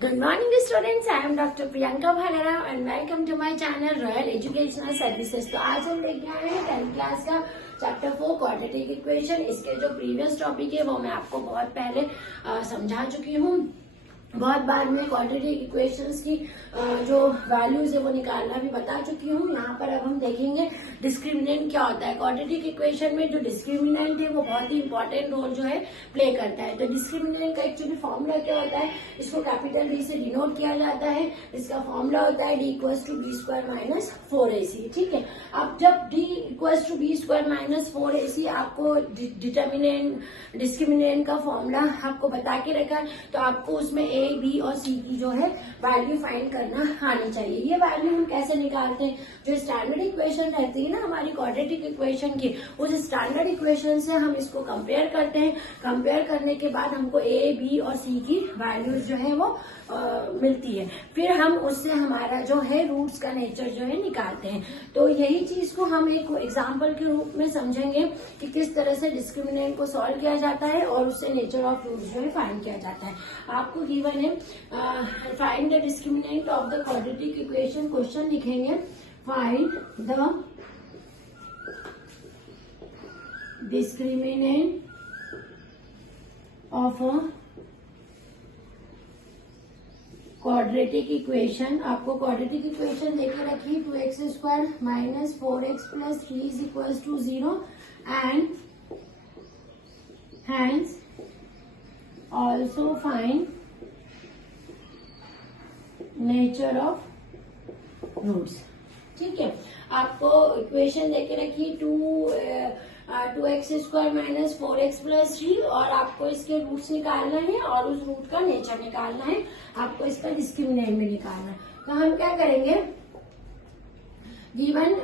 Good morning students, I am Dr. Priyanka Bhalera and welcome to my channel Royal Educational Services। तो आज हम लेके आए हैं 10th क्लास का चैप्टर 4 क्वाड्रेटिक इक्वेशन। इसके जो प्रीवियस टॉपिक है वो मैं आपको बहुत पहले समझा चुकी हूँ। बहुत बार मैं क्वाड्रेटिक इक्वेशंस की जो वैल्यूज है वो निकालना भी बता चुकी हूँ। यहाँ पर अब हम देखेंगे डिस्क्रिमिनेंट क्या होता है। क्वाड्रेटिक इक्वेशन में जो डिस्क्रिमिनेंट है वो बहुत ही इंपॉर्टेंट रोल जो है प्ले करता है। तो डिस्क्रिमिनेंट का एक्चुअली फॉर्मूला क्या होता है, इसको कैपिटल डी से डिनोट किया जाता है। इसका फॉर्मूला होता है D equals to B square minus 4ac। ठीक है, अब जब D equals to B square minus 4ac आपको डिटर्मिनेंट डिस्क्रिमिनेंट का फॉर्मूला आपको बता के रखा है, तो आपको उसमें ए बी और सी की जो है वैल्यू फाइंड करना आनी चाहिए। ये वैल्यू हम कैसे निकालते हैं, जो स्टैंडर्ड इक्वेशन रहती है ना हमारी क्वाड्रेटिक इक्वेशन की, उस स्टैंडर्ड इक्वेशन से हम इसको कंपेयर करते हैं। कंपेयर करने के बाद हमको ए बी और सी की वैल्यूज जो है वो मिलती है। फिर हम उससे हमारा जो है रूट्स का नेचर जो है निकालते हैं। तो यही चीज को हम एक एग्जाम्पल के रूप में समझेंगे कि किस तरह से डिस्क्रिमिनेंट को सॉल्व किया जाता है और उससे नेचर ऑफ रूट्स जो है फाइंड किया जाता है। आपको गिवन है find the discriminant of the quadratic equation. Question लिखेंगे find the discriminant of a quadratic equation. आपको क्वाड्रेटिक इक्वेशन देके रखी 2x square minus 4x plus 3 is equals to 0 and hence also find nature of roots. ठीक है, आपको equation देके रखी 2x square minus 4x plus 3 और आपको इसके रूट्स निकालना है और उस रूट का नेचर निकालना है। आपको इसका डिस्क्रिमिनेंट भी निकालना है। तो हम क्या करेंगे, गिवन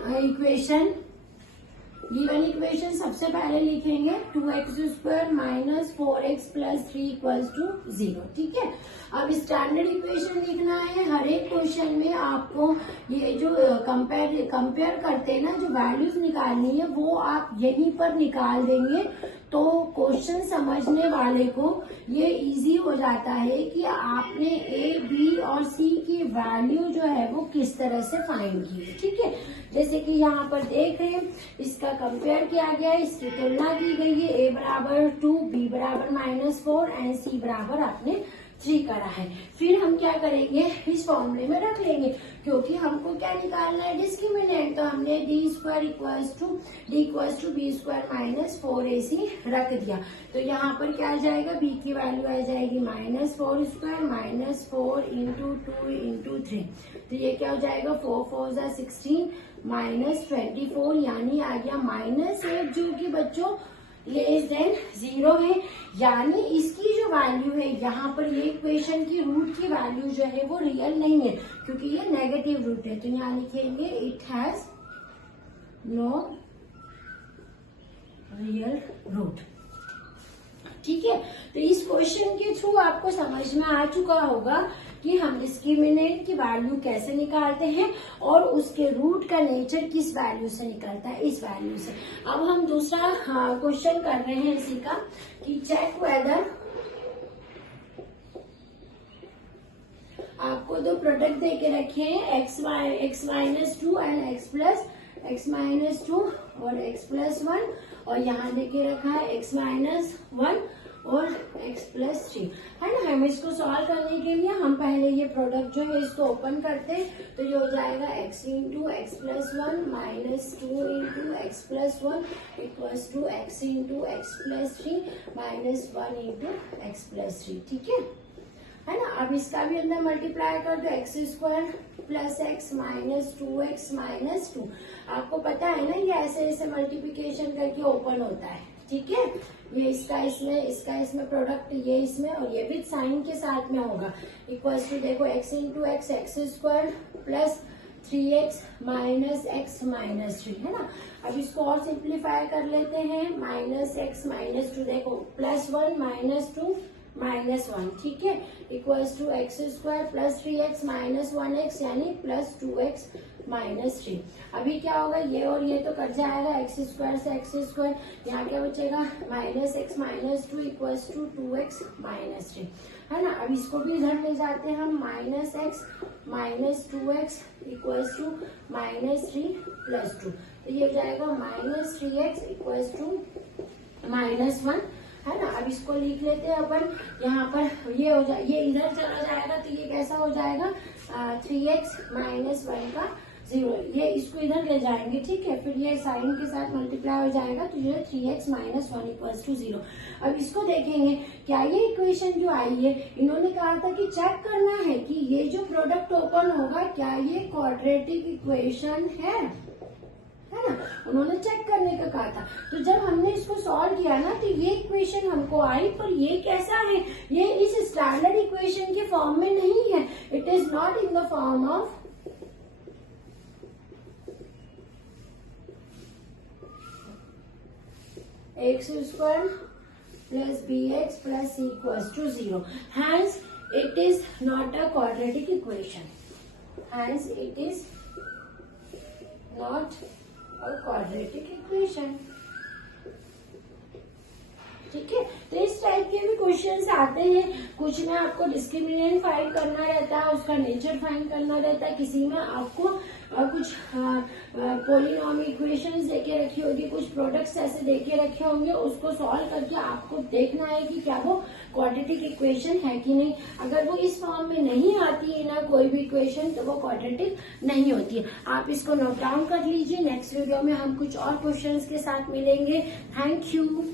इक्वेशन सबसे पहले लिखेंगे 2x square minus 4x plus 3 equals to 0। ठीक है, अब स्टैंडर्ड इक्वेशन लिखना है। हर एक क्वेश्चन में आपको ये जो कंपेयर करते हैं ना, जो वैल्यूज निकालनी है वो आप यहीं पर निकाल देंगे तो क्वेश्चन समझने वाले को ये इजी हो जाता है कि आपने ए बी और सी की वैल्यू जो है वो किस तरह से फाइंड की है। ठीक है, जैसे कि यहाँ पर देख रहे हैं, इसका कंपेयर किया गया है, इसकी तुलना की गई है। ए बराबर 2, बी बराबर -4 एंड सी बराबर आपने 3 करा है। फिर हम क्या करेंगे, इस फॉर्मूले में रख लेंगे क्योंकि हमको क्या निकालना है, डिस्क्रिमिनेंट। तो हमने D square equals to B square minus 4ac रख दिया। तो यहाँ पर क्या आ जाएगा, बी की वैल्यू आ जाएगी -4 स्क्वायर माइनस 4 इंटू 2 इंटू 3। तो ये क्या हो जाएगा, 4 4 जा 16 माइनस 24, यानी आ गया -8, जो कि बच्चों लेस देन 0 है। यानी इसकी जो वैल्यू है यहाँ पर, ये इक्वेशन की रूट की वैल्यू जो है वो रियल नहीं है क्योंकि ये नेगेटिव रूट है। तो यहाँ लिखेंगे it has no real root. ठीक है, तो इस क्वेश्चन के थ्रू आपको समझ में आ चुका होगा कि हम डिस्क्रिमिनेंट की वैल्यू कैसे निकालते हैं और उसके रूट का नेचर किस वैल्यू से निकलता है, इस वैल्यू से। अब हम दूसरा क्वेश्चन कर रहे हैं इसी का कि चेक वेदर आपको दो प्रोडक्ट देके रखे हैं x minus 2 and x minus 2 और x प्लस 1, और यहाँ देके रखा है x माइनस 1 और x प्लस 3 है ना। हम इसको सॉल्व करने के लिए हम पहले ये प्रोडक्ट जो है इसको ओपन करते हैं। तो ये हो जाएगा x into x plus 1 minus 2 into x plus 1 equals to x into x plus 3 minus 1 into x plus 3। ठीक है ना। अब इसका भी अंदर मल्टीप्लाई कर दो, x square plus x minus 2x minus 2। आपको पता है ना ये ऐसे ऐसे मल्टीप्लिकेशन करके ओपन होता है। ठीक है, ये इसका इसमें प्रोडक्ट, ये इसमें और ये भी साइन के साथ में होगा। इक्वल्स टू देखो x into x square plus 3x minus x minus 3 है ना। अब इसको और सिंप्लीफाई कर लेते हैं, माइनस एक्स माइनस 2, देखो +1 -2 -1, ठीक है, equals to x² plus 3x minus 1x यानी प्लस 2x माइनस 3। अभी क्या होगा, ये और ये तो कट जाएगा, x² से x², यहाँ क्या बचेगा -x minus 2 equals to 2x minus 3, है ना। अब इसको भी इधर ले जाते हैं हम, -x minus 2x equals to -3 plus 2, तो ये हो जाएगा -3x इक्वल्स टू -1, है ना। अब इसको लिख लेते हैं अपन, यहाँ पर ये हो जाए, ये इधर चला जाएगा तो ये कैसा हो जाएगा 3x माइनस 1 का 0, ये इसको इधर ले जाएंगे, ठीक है, फिर ये साइन के साथ मल्टीप्लाई हो जाएगा तो ये 3x माइनस 1 इक्वल्स टू 0। अब इसको देखेंगे, क्या ये इक्वेशन जो आई है, इन्होंने कहा था कि चेक करना है कि ये जो प्रोडक्ट ओपन होगा क्या ये क्वाड्रेटिक इक्वेशन है ना, उन्होंने चेक करने का कहा था। तो जब हमने इसको सॉल्व किया ना तो ये इक्वेशन हमको आई, पर ये कैसा है, ये इस स्टैंडर्ड इक्वेशन के फॉर्म में नहीं है, it is not in the form of x² plus bx plus c equals to 0. Hence, it is not a quadratic equation. Hence, it is not a quadratic equation. ठीक है, तो इस type के भी क्वेश्चंस आते हैं, कुछ में आपको डिस्क्रिमिनेंट फाइंड करना रहता है, उसका नेचर फाइंड करना रहता है, किसी में आपको कुछ पोलिनोमियल इक्वेशंस देके रखी होगी, कुछ प्रोडक्ट्स ऐसे देके रखे होंगे, उसको सॉल्व करके आपको देखना है कि क्या वो क्वाड्रेटिक इक्वेशन है कि नहीं। अगर वो इस फॉर्म में नहीं आती है ना कोई भी इक्वेशन, तो वो क्वाड्रेटिक नहीं होती है। आप इसको नोट डाउन कर लीजिए, नेक्स्ट वीडियो में हम कुछ और क्वेश्चंस के साथ मिलेंगे। Thank you.